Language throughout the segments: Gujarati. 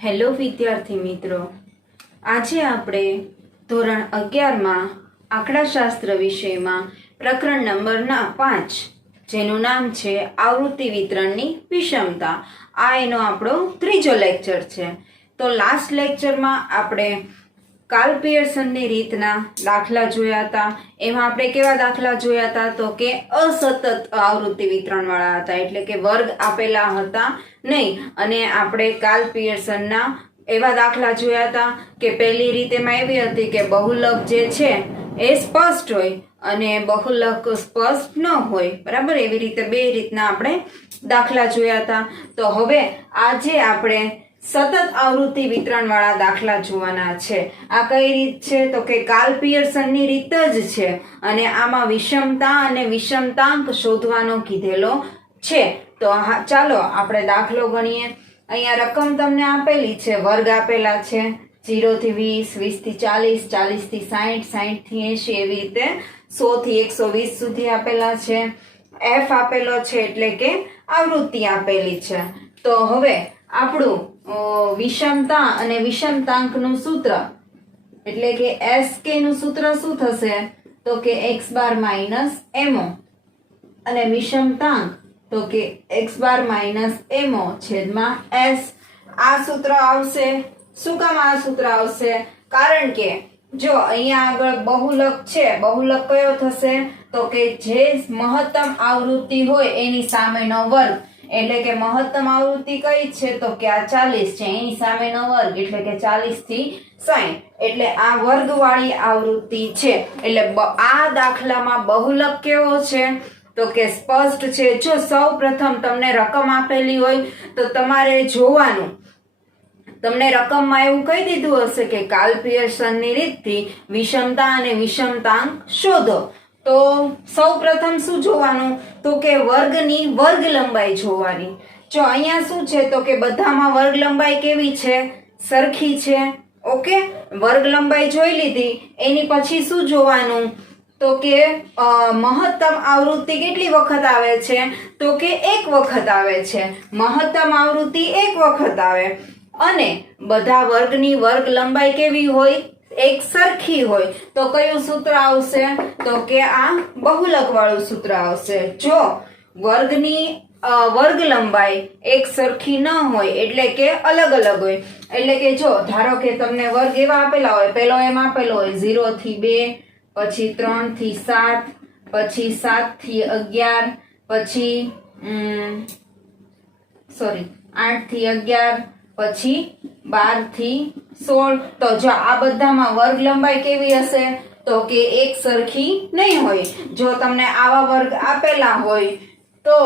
હેલો વિદ્યાર્થી મિત્રો, આજે આપણે ધોરણ 11 માં આંકડાશાસ્ત્ર વિષયમાં પ્રકરણ નંબર 5 જેનું નામ છે આવૃત્તિ વિતરણની વિષમતા. આ એનો આપણો ત્રીજો લેક્ચર છે. તો લાસ્ટ લેક્ચરમાં આપણે કાર્લ પિયર્સનની રીતના દાખલા જોયા હતા. એમાં આપણે કેવા દાખલા જોયા હતા? તો કે અસતત આવૃત્તિ વિતરણ વાળા હતા, એટલે કે વર્ગ આપેલા હતા નહીં. અને આપણે કાર્લ પિયર્સનના એવા દાખલા જોયા હતા કે પહેલી રીત એમાં એવી હતી કે બહુલક જે છે એ સ્પષ્ટ હોય અને બહુલક સ્પષ્ટ ન હોય. બરાબર, એવી રીતે બે રીતના આપણે દાખલા જોયા હતા. તો હવે આજે આપણે સતત આવૃત્તિ વિતરણ વાળા દાખલા જોવાના છે. આ કઈ રીત છે? તો કે કાર્લ પિયર્સનની રીત જ છે અને આમાં વિષમતા અને વિષમતાંક શોધવાનો કીધેલો છે. તો ચાલો આપણે દાખલો ગણીએ. અહીંયા રકમ તમને આપેલી છે, વર્ગ આપેલા છે 0 થી 20, 20 થી 40, 40 થી 60, 60 થી 80, એવી રીતે 100 થી 120 સુધી આપેલા છે. એફ આપેલો છે એટલે કે આવૃત્તિ આપેલી છે. તો હવે આપણું વિષમતા અને વિષમતાંકનું સૂત્ર એટલે કે SK નું સૂત્ર શું થશે? તો કે x બાર માઇનસ mo અને વિષમતાંક તો કે x બાર માઇનસ mo છેદમાં s. આ સૂત્ર આવશે. શું કામ આ સૂત્ર આવશે? કારણ કે જો અહીંયા આગળ બહુલક છે, બહુલક કયો થશે? તો કે જે મહત્તમ આવૃત્તિ હોય એની સામેનો વર્ગ. એટલે કે મહત્તમ આવૃત્તિ કઈ છે? તો કે આ 40 છે, એની સામેનો વર્ગ એટલે કે 40 થી 60, એટલે આ વર્ગવાળી આવૃત્તિ છે. એટલે આ દાખલામાં બહુલક કેવો છે? તો કે સ્પષ્ટ છે. જો સૌ પ્રથમ તમને રકમ આપેલી હોય તો તમારે જોવાનું, તમને રકમમાં એવું કહી દીધું હશે કે કાર્લ પિયર્સનની રીતથી વિષમતા અને વિષમતાંક શોધો. તો સૌ પ્રથમ શું જોવાનું? તો કે વર્ગની વર્ગ લંબાઈ જોવાની. જો અહીંયા શું છે? તો કે બધામાં વર્ગ લંબાઈ કેવી છે? સરખી છે. ઓકે, વર્ગ લંબાઈ જોઈ લીધી. એની પછી શું જોવાનું? તો કે મહત્તમ આવૃત્તિ કેટલી વખત આવે છે? તો કે એક વખત આવે છે. મહત્તમ આવૃત્તિ એક વખત આવે અને બધા વર્ગની વર્ગ લંબાઈ કેવી હોય? એક સરખી હોય. તો કયું સૂત્ર આવશે? તો કે આ બહુલક વાળું સૂત્ર આવશે. જો વર્ગની વર્ગ લંબાઈ એક સરખી ન હોય એટલે કે અલગ અલગ હોય, એટલે કે જો ધારો કે તમને વર્ગ એવા આપેલા હોય, પેલો એમ આપેલો હોય 0 થી 2, પછી 3 થી 7, પછી 7 થી 11, પછી 8 થી 11, પછી 12 થી 16. તો જો આ બધામાં વર્ગ લંબાઈ કેવી હશે? તો કે એક સરખી નહીં હોય. જો તમને આવા વર્ગ આપેલા હોય તો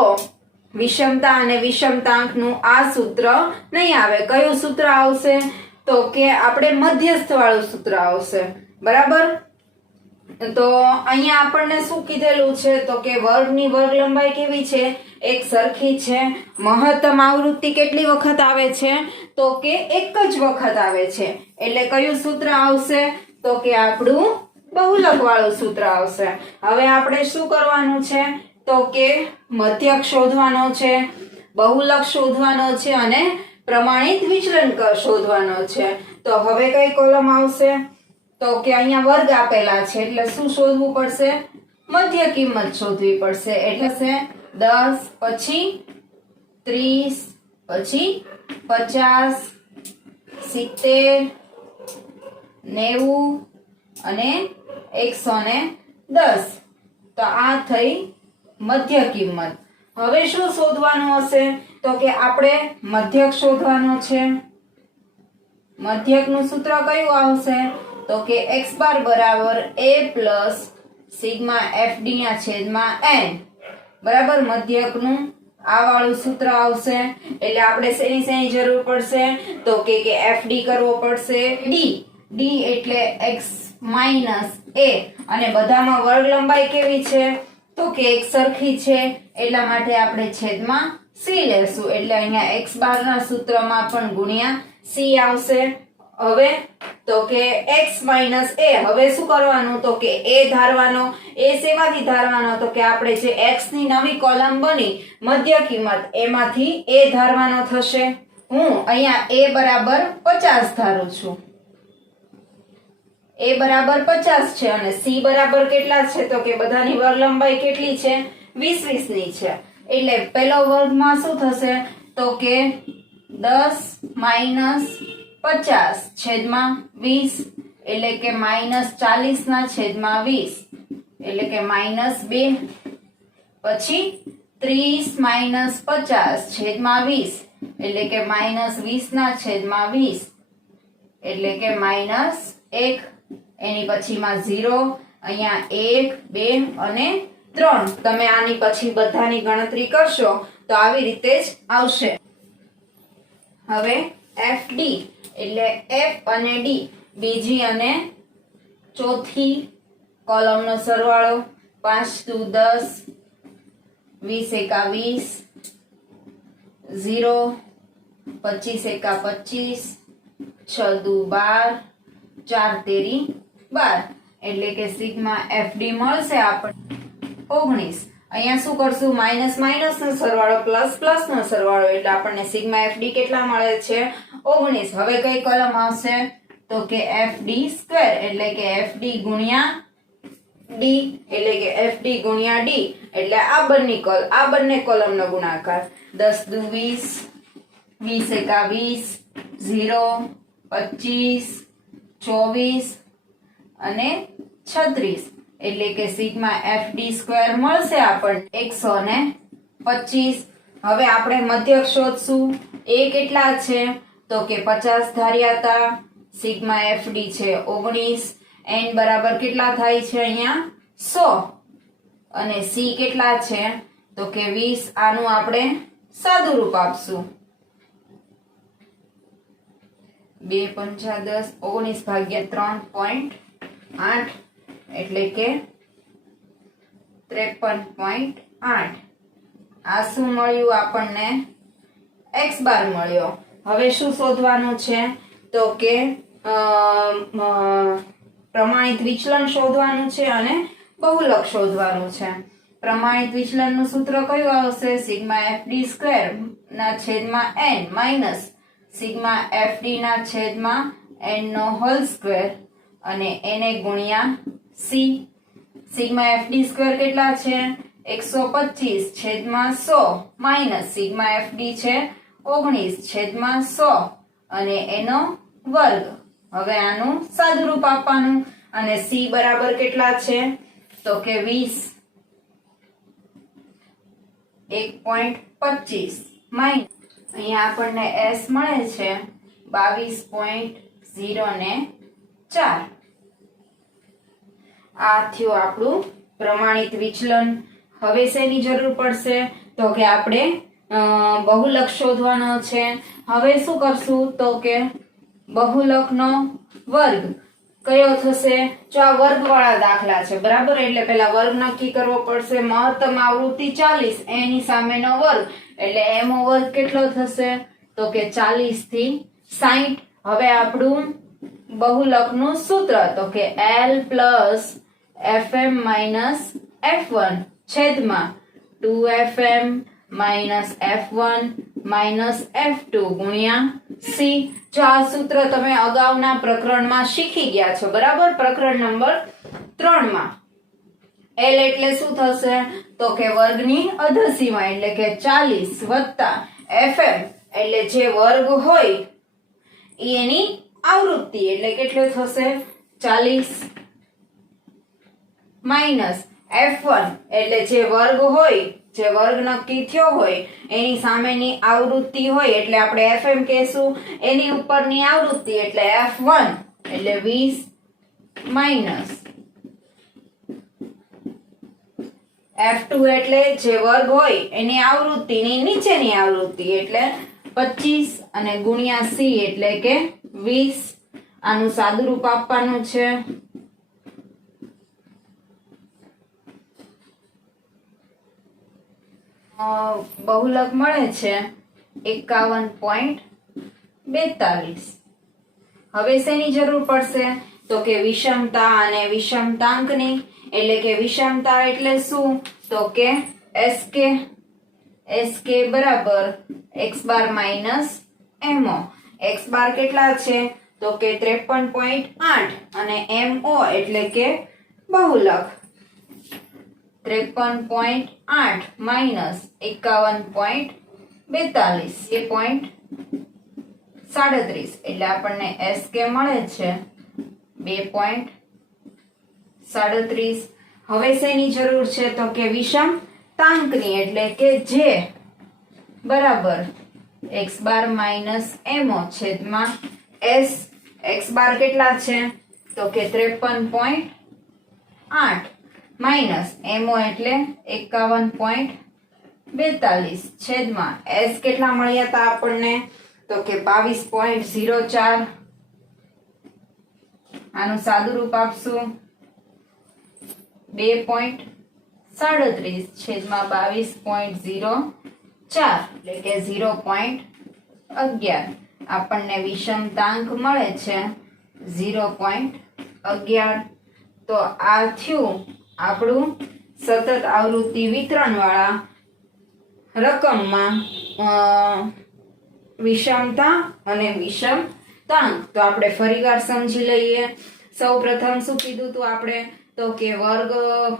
વિષમતા અને વિષમતાંકનું આ સૂત્ર નહીં આવે. કયું સૂત્ર આવશે? તો કે આપણે મધ્યસ્થ વાળું સૂત્ર આવશે. બરાબર, તો અહીંયા આપણને શું કીધેલું છે? તો કે વર્ગની વર્ગ લંબાઈ કેવી છે? એક સરખી છે. મહત્તમ આવૃત્તિ કેટલી વખત આવે છે? તો કે એક જ વખત આવે છે. એટલે કયું સૂત્ર આવશે? તો કે આપણું બહુલક વાળું સૂત્ર આવશે. હવે આપણે શું કરવાનું છે? તો કે મધ્યક શોધવાનો છે, બહુલક શોધવાનો છે અને પ્રમાણિત વિચલન શોધવાનો છે. તો હવે કઈ કોલમ આવશે? તો કે અહીંયા વર્ગ આપેલા છે એટલે શું શોધવું પડશે? મધ્ય કિંમત શોધવી પડશે. એટલે છે 10, પછી 30, પછી 50, 70, 90 અને 110. તો આ થઈ મધ્ય કિંમત. હવે શું શોધવાનું હશે? તો કે આપણે મધ્યક શોધવાનો છે. મધ્યકનું સૂત્ર કયું આવશે? તો કે x બાર બરાબર a પ્લસ સિગ્મા fd ના છેદમાં n. બરાબર, મધ્યકનું આ વાળું સૂત્ર આવશે. એટલે આપણે શેની જરૂર પડશે? તો કે fd કરવો પડશે. d એટલે x માઇનસ a અને બધામાં વર્ગ લંબાઈ કેવી છે? તો કે એક સરખી છે, એટલા માટે આપણે છેદમાં c લેશું. એટલે અહીંયા x બાર ના સૂત્રમાં પણ ગુણ્યા c આવશે. હવે તો કે x માઇનસ a. હવે શું કરવાનું? તો કે a ધારવાનો. a શેમાંથી ધારવાનો? તો કે આપણે જે x ની નવી કોલમ બની મધ્ય કિંમત એમાંથી a ધારવાનો થશે. હું અહીંયા a બરાબર 50 ધારું છું. a બરાબર 50 છે અને c બરાબર કેટલા છે તો કે બધાની વર્ગ લંબાઈ કેટલી છે 20 ની છે. એટલે પહેલો વર્ગમાં શું થશે તો કે 10 માઈનસ 50 છેદમાં 20 એટલે કે -40 ના છેદમાં 20 એટલે કે -2. પછી 30 માઈનસ 50 છેદમાં 20 એટલે કે -20 ના છેદમાં 20 એટલે કે -1. એની પછીમાં 0, અહીંયા 1, 2 અને 3. તમે આની પછી બધાની ગણતરી કરશો તો આવી રીતે જ આવશે. હવે FD એટલે F અને D બીજી અને ચોથી કોલમનો સરવાળો 5 દુ 10, 20 એકા 20, 0, 25 એકા 25, 6 દુ 12, 4 તેરી 12 એટલે કે સિગ્મા FD મળશે આપણને 19. અહીંયા શું કરશું માઈનસ માઈનસ નો સરવાળો પ્લસ પ્લસ નો સરવાળો એટલે આપણને સિગ્મા FD કેટલા મળે છે 19. હવે કઈ કોલમ આવશે તો કે FD સ્ક્વેર એટલે કે FD ગુણ્યા D એટલે કે FD ગુણ્યા D એટલે આ બંને કોલમનો ગુણાકાર 10 દુ 20, 20 એકા 20, 0, 25, 24 અને 36 એટલે કે સિગ્મા FD સ્ક્વેર મળશે આપણને 125. હવે આપણે મધ્યક શોધશું. એ કેટલા છે તો કે 50 ધાર્યા હતા. સિગ્મા FD છે 19. n બરાબર કેટલા થાય છે અહીંયા 100 અને c કેટલા છે તો કે 20. આનું આપણે સાદું રૂપ આપશું. 2 પંચા 10, 19 ભાગ્યા 3.8 એટલે કે 53.8. આ શું મળ્યું આપણને x બાર મળ્યો. હવે શું શોધવાનું છે તો કે પ્રમાણિત વિચલન શોધવાનું છે અને બહુલક શોધવાનું છે. પ્રમાણિત વિચલનનું સૂત્ર કયું આવશે સિગ્મા FD સ્ક્વેર ના છેદમાં n માઈનસ સિગ્મા FD ના છેદમાં n નો હોલ સ્ક્વેર અને n ગુણ્યા c. સિગ્મા FD સ્ક્વેર કેટલા છે 125 છેદમાં 100 માઈનસ સિગ્મા FD છે 19 છેદમાં 100 અને એનો વર્ગ. હવે આનું સાદું રૂપ આપવાનું અને c બરાબર કેટલા છે તો કે 20. 1.25 માઈનસ અહીંયા આપણને s મળે છે 22.04. આ થયું આપણું પ્રમાણિત વિચલન. હવે શેની જરૂર પડશે તો કે આપણે બહુલક શોધવાનો છે. હવે શું કરશું તો કે બહુલકનો વર્ગ કયો થશે જો આ વર્ગવાળા દાખલા છે બરાબર એટલે પહેલા વર્ગ નક્કી કરવો પડશે. મહત્તમ આવૃત્તિ 40 એની સામેનો વર્ગ એટલે એમો વર્ગ કેટલો થશે તો કે 40 થી 60. હવે આપણું બહુલકનું સૂત્ર તો કે L plus FM minus F1 છેદમાં 2FM minus F1 minus F2 ગુણ્યા C. જો આ સૂત્ર તમે અગાઉના પ્રકરણમાં શીખી ગયા છો બરાબર પ્રકરણ નંબર 3 માં. L એટલે શું થશે તો કે વર્ગની અધસીમા એટલે કે 40 વત્તા FM એટલે જે વર્ગ હોય એની આવૃત્તિ એટલે કેટલો થશે 40 માઈનસ F1 એટલે જે વર્ગ હોય જે વર્ગ નક્કી થયો હોય એની સામેની આવૃત્તિ હોય એટલે આપણે FM કહેશું. એની ઉપરની આવૃત્તિ એટલે F1 એટલે 20 માઈનસ F2 એટલે જે વર્ગ હોય એની આવૃત્તિની નીચેની આવૃત્તિ એટલે 25 અને ગુણ્યા C એટલે કે 20. આનું સાદું રૂપ આપવાનું છે. બહુલક મળે છે 51.42. હવે શેની જરૂર પડશે તો કે વિષમતા અને વિષમતાંકની. એટલે કે વિષમતા એટલે શું તો કે SK બરાબર x બાર માઈનસ MO. x બાર કેટલા છે તો કે 53.8 અને MO એટલે કે બહુલક 53.8 માઇનસ 51.42 એ 0.37 એટલે આપણને SK મળે છે 2.37. હવે શેની જરૂર છે તો કે વિષમતાંકની એટલે કે જે બરાબર x બાર માઇનસ MO છેદમાં S. x બાર કેટલા છે તો કે 53.8 માઇનસ MO એટલે 51.42 છેદમાં S કેટલા મળ્યા હતા આપણને તો કે 22.04. આનું સાદું રૂપ આપશું 2.37 છેદમાં 22.04 એટલે કે 0.11. આપણને વિષમતાંક મળે છે 0.11. તો આ થયું આપણું સતત આવૃત્તિ વિતરણ વાળા રકમમાં વિષમતા અને વિષમતાંક. તો આપણે ફરીવાર સમજી લઈએ. સૌપ્રથમ શું કીધું તું આપણે તો કે વર્ગ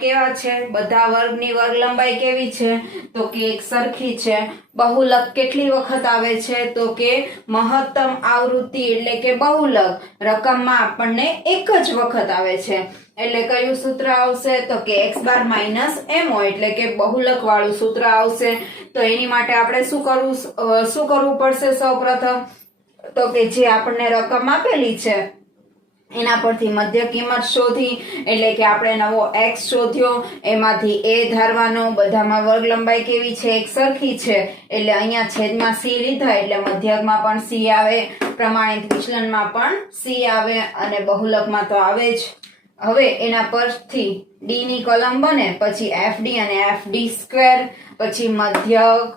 કેવા છે, બધા વર્ગની વર્ગ લંબાઈ કેવી છે તો કે એક સરખી છે. બહુલક કેટલી વખત આવે છે તો કે મહત્તમ આવૃત્તિ એટલે કે બહુલક રકમમાં આપણને એક જ વખત આવે છે. એટલે કયું સૂત્ર આવશે તો કે x બાર માઇનસ MO એટલે કે બહુલક વાળું સૂત્ર આવશે. તો એની માટે આપણે શું કરવું પડશે સૌપ્રથમ તો કે જે આપણને રકમ આપેલી છે એના પરથી મધ્ય કિંમત શોધી એટલે કે આપણે નવો x શોધ્યો, એમાંથી a ધારવાનો, બધામાં વર્ગ લંબાઈ કેવી છે એક સરખી છે એટલે અહીંયા છેદમાં c લીધા એટલે મધ્યકમાં પણ c આવે, પ્રમાણિત વિચલનમાં પણ c આવે અને બહુલકમાં તો આવે જ. હવે એના પરથી d ની કોલમ બને, પછી fd અને fd સ્ક્વેર, પછી મધ્યક,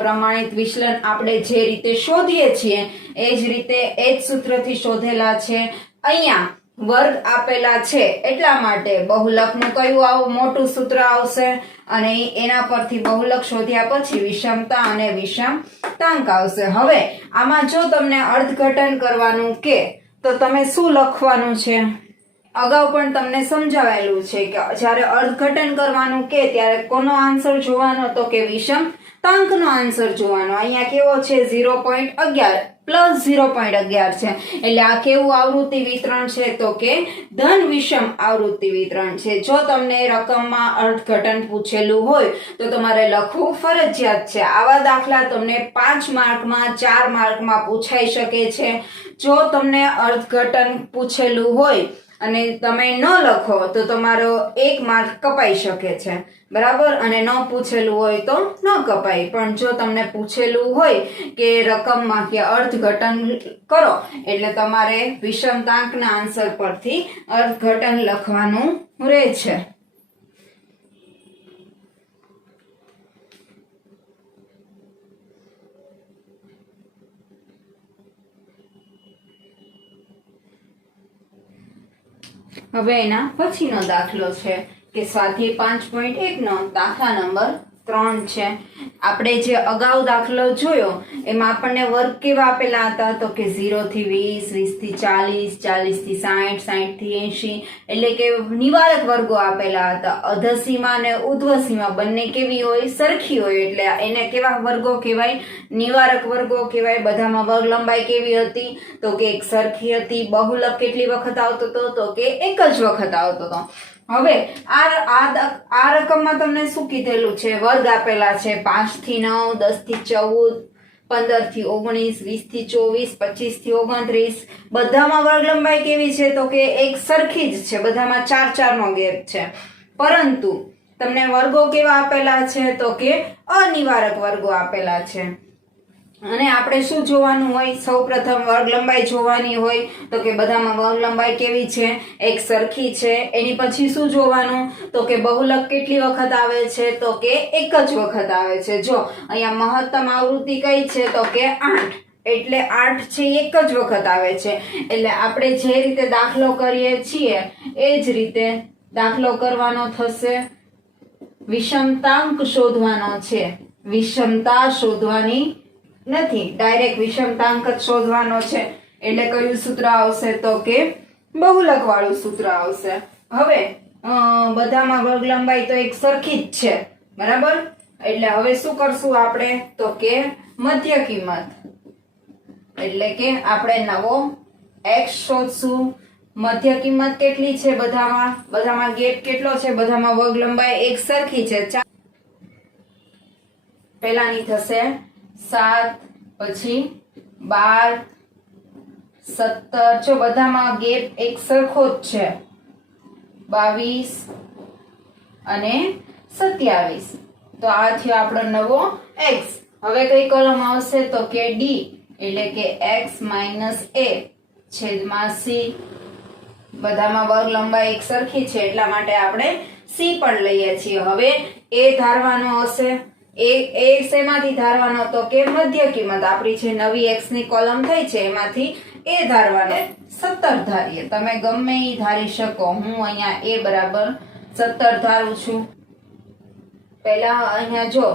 પ્રમાણિત વિચલન આપણે જે રીતે શોધીએ છીએ એ જ રીતે એ જ સૂત્રથી શોધેલા છે. અહીંયા વર્ગ આપેલા છે એટલા માટે બહુલકનું કયું આવું મોટું સૂત્ર આવશે અને એના પરથી બહુલક શોધ્યા પછી વિષમતા અને વિષમતાંક આવશે. હવે આમાં જો તમને અર્થઘટન કરવાનું કે તો તમે શું લખવાનું છે? અગાઉ પણ તમને સમજાવેલું છે કે જ્યારે અર્થઘટન કરવાનું કે ત્યારે કોનો આન્સર જોવાનો તો કે વિષમતાંકનો આન્સર જોવાનો. અહીંયા કેવો છે 0.11 પ્લસ 0.11 છે એટલે આ કેવું આવૃત્તિ વિતરણ છે તો કે ધન વિષમ આવૃત્તિ વિતરણ છે. જો તમને રકમમાં અર્થઘટન પૂછેલું હોય તો તમારે લખવું ફરજિયાત છે. આવા દાખલા તમને 5 માર્કમાં 4 માર્કમાં પૂછાઈ શકે છે. જો તમને અર્થઘટન પૂછેલું હોય અને તમે ન લખો તો તમારો 1 માર્ક કપાઈ શકે છે, બરાબર, અને ન પૂછેલું હોય તો ન કપાય. પણ જો તમને પૂછેલું હોય કે રકમમાં કે અર્થઘટન કરો એટલે તમારે વિષમતાંકના આન્સર પરથી અર્થઘટન લખવાનું રહે છે. હવે એના પછીનો દાખલો છે કે સ્વાધ્યાય 5.1 નો દાખલા નંબર 3 છે. આપણે જે અગાઉ દાખલો જોયો એમાં આપણને વર્ગ કેવા આપેલા હતા તો કે 0 થી 20, 20 થી 40, 40 થી 60, 60 થી 80 એટલે કે નિવારક વર્ગો આપેલા હતા. અધસીમા અને ઉધ્વસીમા બંને કેવી હોય? સરખી હોય એટલે એને કેવા વર્ગો કહેવાય? નિવારક વર્ગો કહેવાય. બધામાં વર્ગ લંબાઈ કેવી હતી તો કે એક સરખી હતી. બહુલક કેટલી વખત આવતો હતો તો કે એક જ વખત આવતો હતો. હવે આ રકમમાં તમને શું કીધેલું છે? વર્ગ આપેલા છે 5 થી 9, 10 થી 14, 15 થી 19, 20 થી 24, 25 થી 29. બધામાં વર્ગ લંબાઈ કેવી છે તો કે એક સરખી જ છે. બધામાં 4 નો ગેપ છે. પરંતુ તમને વર્ગો કેવા આપેલા છે તો કે અનિવારક વર્ગો આપેલા છે. અને આપણે શું જોવાનું હોય? સૌપ્રથમ વર્ગ લંબાઈ જોવાની હોય તો કે બધામાં વર્ગ લંબાઈ કેવી છે? એક સરખી છે. એની પછી શું જોવાનું તો કે બહુલક કેટલી વખત આવે છે તો કે એક જ વખત આવે છે. જો અહીંયા મહત્તમ આવૃત્તિ કઈ છે તો કે 8 એટલે 8 છે એક જ વખત આવે છે. એટલે આપણે જે રીતે દાખલો કરીએ છીએ એ જ રીતે દાખલો કરવાનો થશે. વિષમતાંક શોધવાનો છે, વિષમતા શોધવાની નથી, ડાયરેક્ટ વિષમતાંક જ શોધવાનો છે. એટલે કયું સૂત્ર આવશે તો કે બહુલક વાળું સૂત્ર આવશે. હવે બધામાં વર્ગ લંબાઈ તો એક સરખી જ છે, બરાબર. એટલે હવે શું કરશું આપણે તો કે મધ્ય કિંમત, એટલે કે આપણે નવો x શોધશું. મધ્ય કિંમત કેટલી છે બધામાં ગેપ કેટલો છે, બધામાં વર્ગ લંબાઈ એક સરખી છે. પહેલાની થશે 7, પછી 12, 17, જો બધામાં ગેપ એક સરખો જ છે, 22 અને 27. તો આ થયો આપણો નવો x. હવે કઈ કોલમ આવશે તો કે d, એટલે કે x - a છેદમાં c. બધામાં વર્ગ લંબાઈ એક સરખી છે એટલા માટે આપણે c પણ લઈએ છીએ. હવે a ધારવાનો હશે. એ શેમાંથી ધારવાનો તો કે મધ્ય કિંમત આપણી જે નવી x ની કોલમ થઈ છે એમાંથી a ધારવાનો. 17 ધારીએ, તમે ગમે એ ધારી શકો. હું અહીંયા a બરાબર 17 ધારું છું. પહેલા અહીંયા જો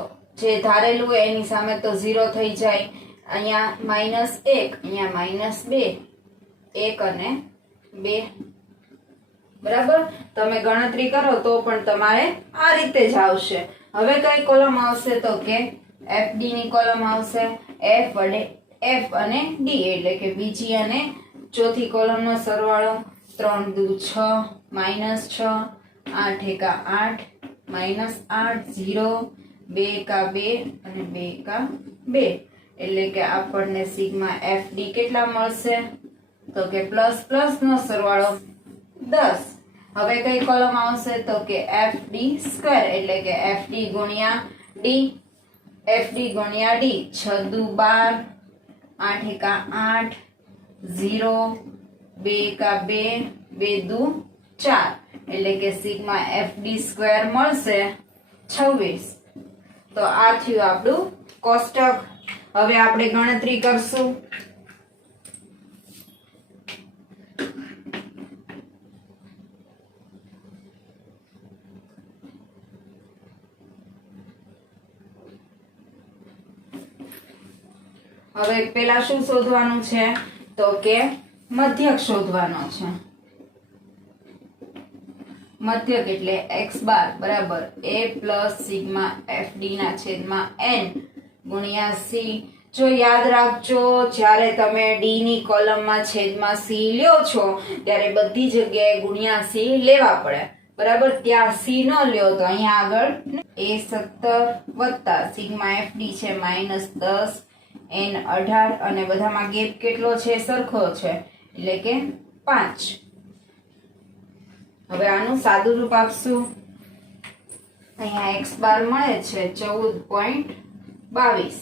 જે ધારેલું હોય એની સામે તો 0 થઈ જાય. અહીંયા -1, અહીંયા -2, 1 અને 2, બરાબર. તમે ગણતરી કરો તો પણ તમારે આ રીતે જ આવશે. હવે કઈ કોલમ આવશે તો કે FD ની કોલમ આવશે. F અને D, એટલે કે બીજી અને ચોથી કોલમનો સરવાળો. 3 દુ 6, -6, 8 એકા 8, -8, 0, 2 એકા 2 અને 2 એકા 2, એટલે કે આપણને સિગ્મા FD કેટલા મળશે તો કે પ્લસ નો સરવાળો 10. હવે કઈ કોલમ આવશે તો કે FD સ્ક્વેર, એટલે કે FD ગુણ્યા D. FD ગુણ્યા D. 6 દુ 12, 8 એકા 8, 0, 2 એકા 2, 2 દુ 4, એટલે કે સિગ્મા FD સ્ક્વેર મળશે 26. તો આ થયું આપણું કોષ્ટક. હવે આપણે ગણતરી કરશું. હવે પેલા શું શોધવાનું છે તો કે મધ્યક શોધવાનો છે. મધ્યક એટલે x બાર બરાબર a પ્લસ સિગ્મા FD ના છેદમાં n ગુણ્યા c. જો યાદ રાખજો, જ્યારે તમે d ની કોલમમાં છેદમાં c લ્યો છો ત્યારે બધી જગ્યાએ ગુણ્યા c લેવા પડે, બરાબર. ત્યાં c ન લ્યો તો અહીંયા આગળ a17 વત્તા સિગ્મા FD છે -10, n 18 અને બધામાં ગેપ કેટલો છે સરખો છે એટલે કે 5. હવે આનું સાદું રૂપ આપશું. અહીંયા x બાર મળે છે 14.22.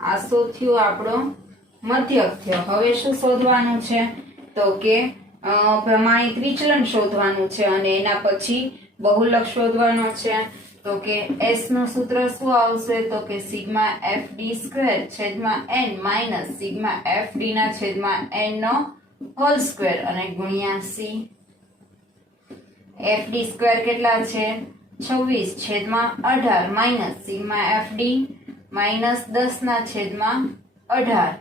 આ શું થયું આપણો મધ્યક થયો. હવે શું શોધવાનું છે તો કે પ્રમાણિત વિચલન શોધવાનું છે અને એના પછી બહુલક શોધવાનો છે. તો કે s નું સૂત્ર શું આવશે તો કે સિગ્મા FD સ્ક્વેર છેદમાં n માઈનસ સિગ્મા FD ના છેદમાં n નો હોલ સ્ક્વેર અને ગુણ્યા c. FD સ્ક્વેર કેટલા છે 26 છેદમાં 18 માઈનસ સિગ્મા FD માઈનસ 10 ના છેદમાં 18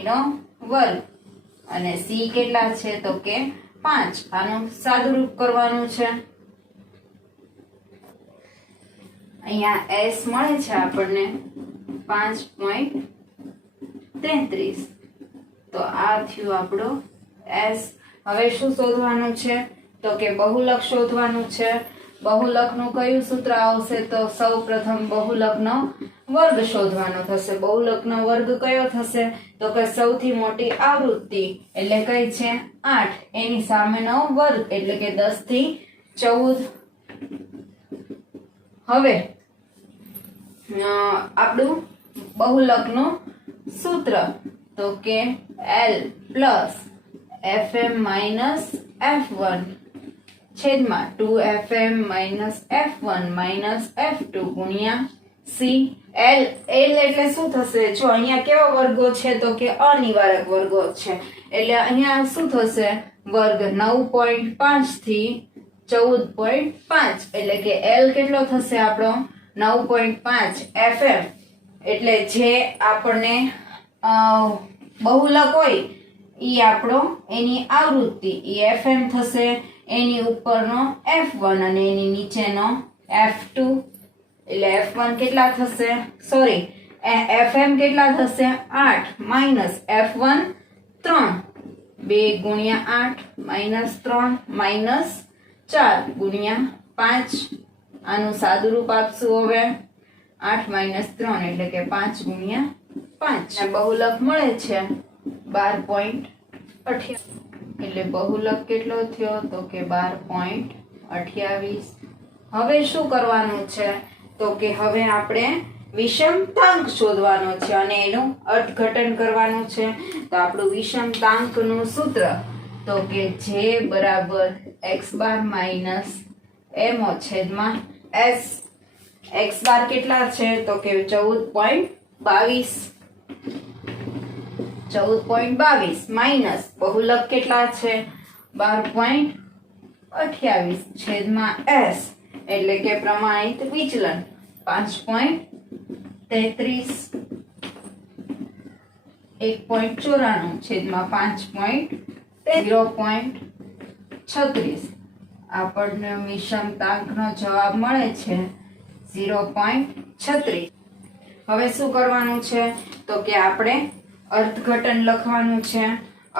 એનો વર્ગ અને c કેટલા છે તો કે 5. આનું સાદુરૂપ કરવાનું છે. અહીંયા s મળે છે આપણને 5.33. તો આ થયું આપણો s. હવે શું શોધવાનું છે તો કે બહુલક શોધવાનું છે. બહુલકનું કયું સૂત્ર આવશે તો સૌપ્રથમ બહુલકનો વર્ગ શોધવાનો થશે. બહુલકનો વર્ગ કયો થશે તો કે સૌથી મોટી આવૃત્તિ એટલે કઈ છે 8, એની સામેનો વર્ગ એટલે કે 10 થી 14. હવે આપણું બહુલકનું સૂત્ર તો કે L plus FM minus F1 છેદમાં 2FM minus F1 minus F2 ગુણ્યા C. L એટલે શું થશે? જો અહીંયા કેવા વર્ગો છે તો કે અનિવારક વર્ગો છે, એટલે અહીંયા શું થશે વર્ગ 9.5 થી 14.5, એટલે કે L કેટલો થશે આપણો 9.5 FM એટલે જે આપણને બહુલક હોય ઈ આપણો એની આવૃત્તિ ઈ FM થશે, એની ઉપરનો F1 અને એની નીચેનો F2, એટલે F1 કેટલા થશે, સોરી FM કેટલા થશે 8 માઇનસ F1 3, 2 ગુણ્યા 8 માઇનસ 3 માઇનસ 4 ગુણ્યા 5, આનું સાદુરૂપ આપશું હવે 8 માઇનસ 3 એટલે કે 5 ગુણ્યા 5, બહુલક મળે છે 12.28, એટલે બહુલક કેટલો થયો તો કે 12.28. હવે શું કરવાનું છે તો કે હવે આપણે વિષમતાંક શોધવાનો છે અને એનું અર્થઘટન કરવાનું છે. તો આપણું વિષમતાંકનું સૂત્ર તો કે j બરાબર x બાર માઇનસ mo છેદમાં s. x બાર કેટલા છે તો કે 14.22 માઇનસ બહુલક કેટલા છે 12.28 છેદમાં s એટલે કે પ્રમાણિત વિચલન 5.33, 1.94 છેદમાં 0.36. આપણને વિષમતાંકનો જવાબ મળે છે 0.36. હવે શું કરવાનું છે તો કે આપણે અર્થઘટન લખવાનું છે.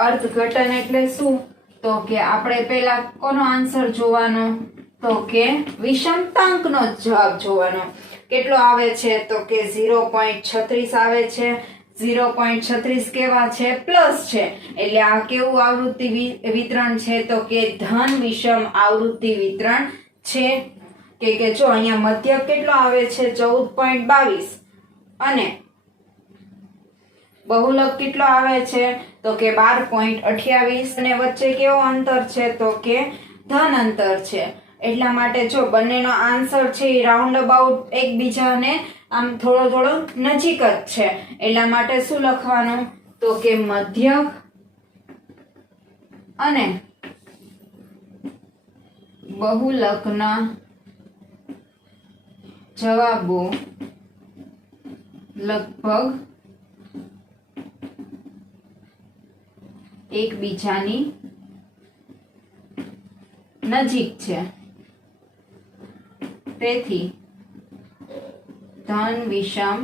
અર્થઘટન એટલે શું તો કે આપણે પહેલા કોનો આન્સર જોવાનો તો કે વિષમતાંકનો જવાબ જોવાનો. કેટલો આવે છે તો કે 0.36 આવે છે. 0.36 કેવા છે પ્લસ છે, એટલે આ કેવું આવૃત્તિ વિતરણ છે તો કે ધન વિષમ આવૃત્તિ વિતરણ છે. કે જો અહીંયા મધ્યક કેટલો આવે છે 14.22 અને બહુલક કેટલો આવે છે તો કે 12.28 અને વચ્ચે કેવો અંતર છે તો કે ધન અંતર છે. એટલા માટે જો બંનેનો આન્સર છે એ રાઉન્ડ અબાઉટ એકબીજાને આમ થોડો નજીક જ છે. એટલા માટે શું લખવાનું તો કે મધ્યક અને બહુલકના જવાબો લગભગ એકબીજાની નજીક છે. તેથી ધન વિષમ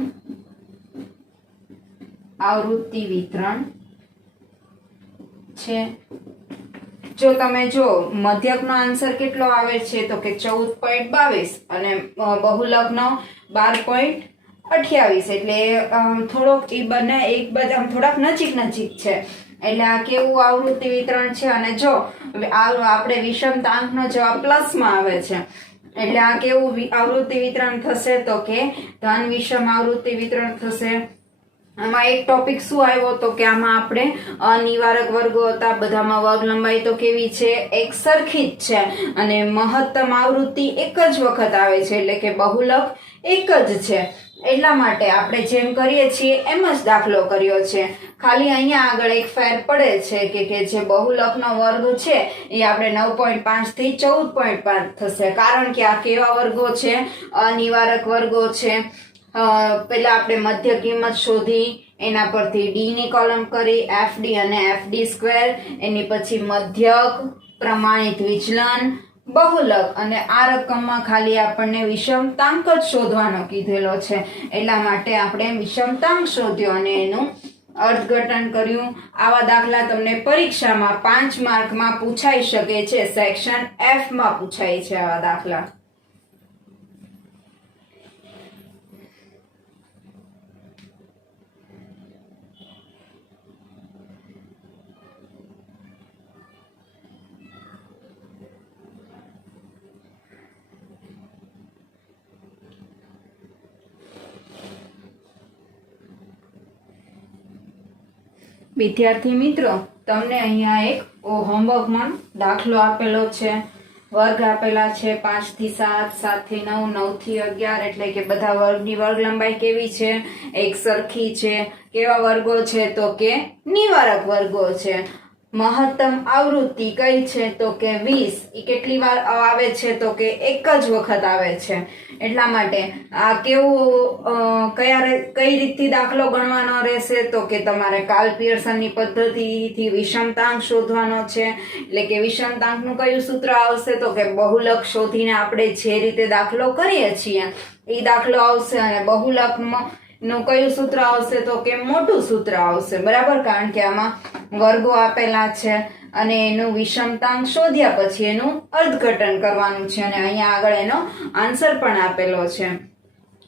આવૃત્તિ વિતરણ છે. જો તમે જો મધ્યકનો આન્સર કેટલો આવે છે તો કે 14.22 અને બહુલકનો 12.28, એટલે થોડોક એ બંને એકબીજા થોડાક નજીક છે. એટલે આ કેવું આવૃત્તિ વિતરણ છે. અને જો આપણે વિષમતાંકનો જવાબ પ્લસમાં આવે છે, એટલે આ કેવું આવૃત્તિ વિતરણ થશે તો કે ધન વિષમ આવૃત્તિ વિતરણ થશે. આમાં એક ટોપિક શું આવ્યો તો કે આમાં આપણે અનિવારક વર્ગો હતા, બધામાં વર્ગ લંબાઈ તો કેવી છે એક સરખી જ છે અને મહત્તમ આવૃત્તિ એક જ વખત આવે છે, એટલે કે બહુલક એક જ છે. એટલા માટે આપણે જેમ કરીએ છીએ એમ જ દાખલો કર્યો છે. ખાલી અહીંયા આગળ એક ફેર પડે છે કે જે બહુલકનો વર્ગ છે એ આપણે 9.5 થી 14.5 થશે, કારણ કે આ કેવા વર્ગો છે અનિવારક વર્ગો છે. પહેલા આપણે મધ્ય કિંમત શોધી, એના પરથી ડી ની કોલમ કરી, એફડી અને એફડી સ્ક્વેર, એની પછી મધ્યક, પ્રમાણિત વિચલન, બહુલક અને આ રકમમાં ખાલી આપણને વિષમતાંક જ શોધવાનો કીધેલો છે. એટલા માટે આપણે વિષમતાંક શોધ્યો અને એનું અર્થઘટન કર્યું. આવા દાખલા તમને પરીક્ષામાં 5 માર્કમાં પૂછાઈ શકે છે. સેક્શન F માં પૂછાય છે આવા દાખલા. વિદ્યાર્થી મિત્રો, તમને અહીંયા એક હોમવર્કમાં દાખલો આપેલો છે. વર્ગ આપેલા છે 5 થી 7, 7 થી 9, 9 થી 11, એટલે કે બધા વર્ગની વર્ગ લંબાઈ કેવી છે એક સરખી છે. કેવા વર્ગો છે તો કે નિવારક વર્ગો છે. મહત્તમ આવૃત્તિ કઈ છે તો કે 20. એ કેટલી વાર આવે છે તો કે એક જ વખત આવે છે. એટલા માટે આ કેવું કઈ રીતથી દાખલો ગણવાનો રહેશે તો કે તમારે કાર્લ પિયર્સનની પદ્ધતિથી વિષમતાંક શોધવાનો છે. એટલે કે વિષમતાંકનું કયું સૂત્ર આવશે તો કે બહુલક શોધીને આપણે જે રીતે દાખલો કરીએ છીએ એ દાખલો આવશે, અને બહુલકમાં નું કયું સૂત્ર આવશે તો કે મોટું સૂત્ર આવશે, બરાબર. કારણ કે આમાં વર્ગો આપેલા છે અને એનું વિષમતાંક શોધ્યા પછી એનું અર્થઘટન કરવાનું છે, અને અહીંયા આગળ એનો આન્સર પણ આપેલો છે.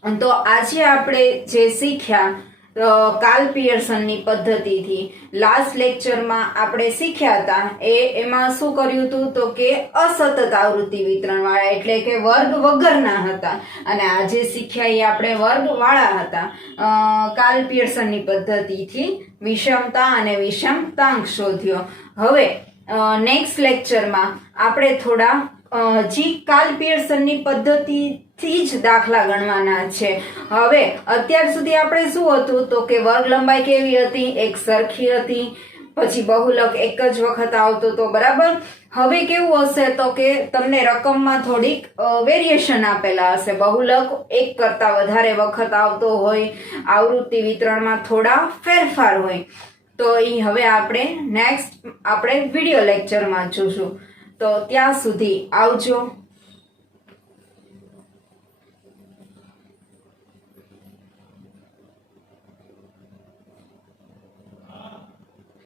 તો આજે આપણે જે શીખ્યા કાર્લ પિયર્સનની પદ્ધતિથી લાસ્ટ લેક્ચરમાં આપણે શીખ્યા હતા એમાં શું કર્યું હતું તો કે અસતત આવૃત્તિ વિતરણ વાળા, એટલે કે વર્ગ વગરના હતા, અને આજે શીખ્યા એ આપણે વર્ગ વાળા હતા. કાર્લ પિયર્સનની પદ્ધતિથી વિષમતા અને વિષમતાંક શોધ્યો. હવે નેક્સ્ટ લેક્ચરમાં આપણે થોડા હજી કાર્લ પિયર્સનની પદ્ધતિથી જ દાખલા ગણવાના છે. હવે અત્યાર સુધી આપણે શું હતું તો કે વર્ગ લંબાઈ કેવી હતી, એક સરખી હતી, પછી બહુલક એક જ વખત આવતો તો, બરાબર. હવે કેવું હશે તો કે તમને રકમમાં થોડીક વેરિએશન આપેલા હશે, બહુલક એક કરતા વધારે વખત આવતો હોય, આવૃત્તિ વિતરણમાં થોડા ફેરફાર હોય. તો એ હવે આપણે વિડીયો લેક્ચરમાં જોશું. તો ત્યાં સુધી આવજો.